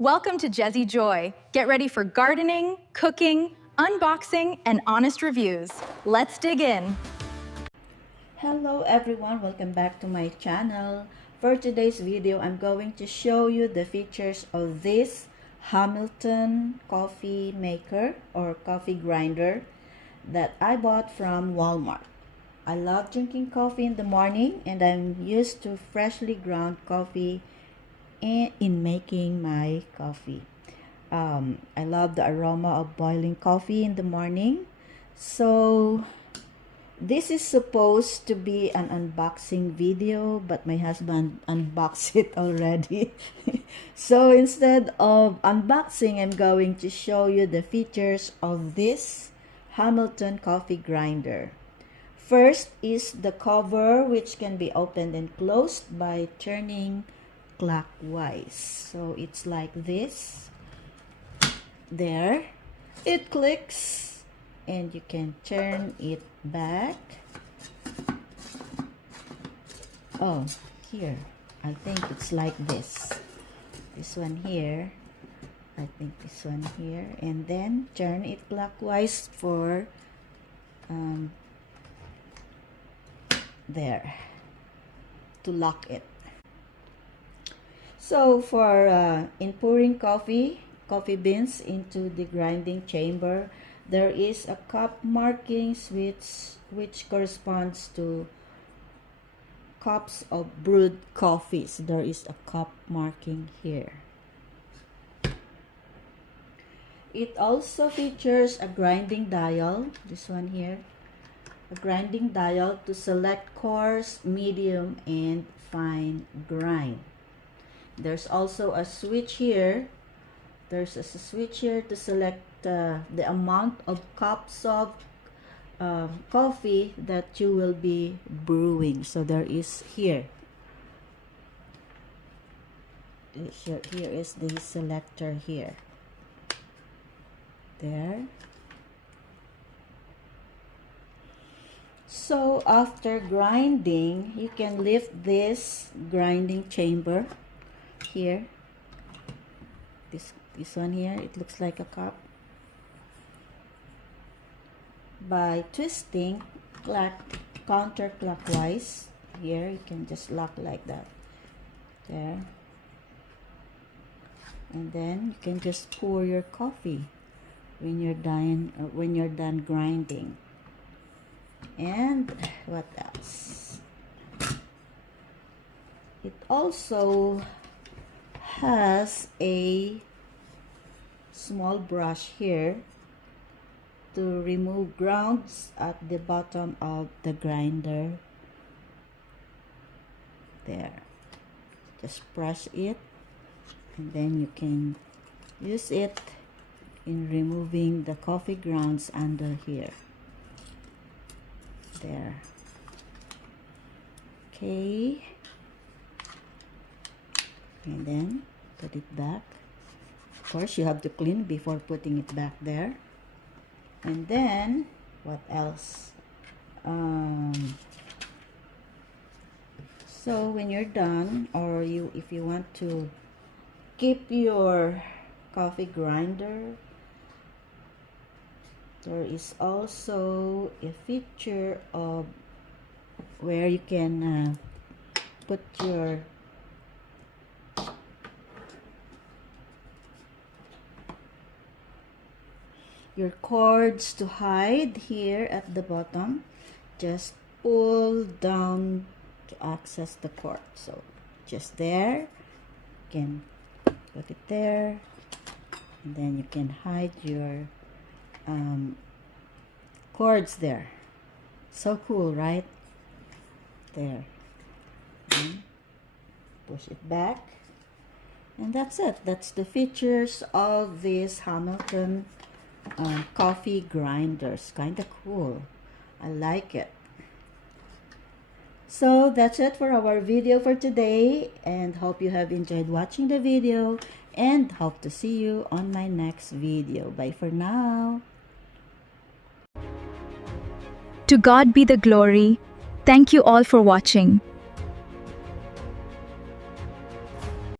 Welcome to Jezzy Joy. Get ready for gardening, cooking, unboxing, and honest reviews. Let's dig in. Hello everyone, welcome back to my channel. For today's video, I'm going to show you the features of this Hamilton coffee maker or coffee grinder that I bought from Walmart. I love drinking coffee in the morning and I'm used to freshly ground coffee in making my coffee. I love the aroma of boiling coffee in the morning. So this is supposed to be an unboxing video, but my husband unboxed it already. So instead of unboxing, I'm going to show you the features of this Hamilton coffee grinder. First is the cover, which can be opened and closed by turning clockwise. So it's like this. There. It clicks and you can turn it back. Oh, here. I think it's like this. This one here. I think this one here. And then turn it clockwise for there. To lock it. So for in pouring coffee beans into the grinding chamber, there is a cup markings which corresponds to cups of brewed coffees. There is a cup marking here. It also features a grinding dial, this one here, a grinding dial to select coarse, medium, and fine grind. There's also a switch here. There's a switch here to select the amount of cups of coffee that you will be brewing. So there is here. Here is the selector here. There. So after grinding, you can lift this grinding chamber here. This one here, it looks like a cup. By twisting counterclockwise, here you can just lock like that. There. And then you can just pour your coffee when you're done grinding. And what else? It also has a small brush here to remove grounds at the bottom of the grinder. There. Just brush it and then you can use it in removing the coffee grounds under here. There. Okay. And then put it back. Of course, you have to clean before putting it back there. And then, what else? So when you're done, or if you want to keep your coffee grinder, there is also a feature of where you can put your cords to hide here at the bottom. Just pull down to access the cord. So just there, you can put it there, and then you can hide your cords there. So cool, right? There. And push it back, and that's it. That's the features of this Hamilton coffee grinders. Kind of cool. I like it. So that's it for our video for today, and hope you have enjoyed watching the video, and hope to see you on my next video. Bye for now. To God be the glory. Thank you all for watching.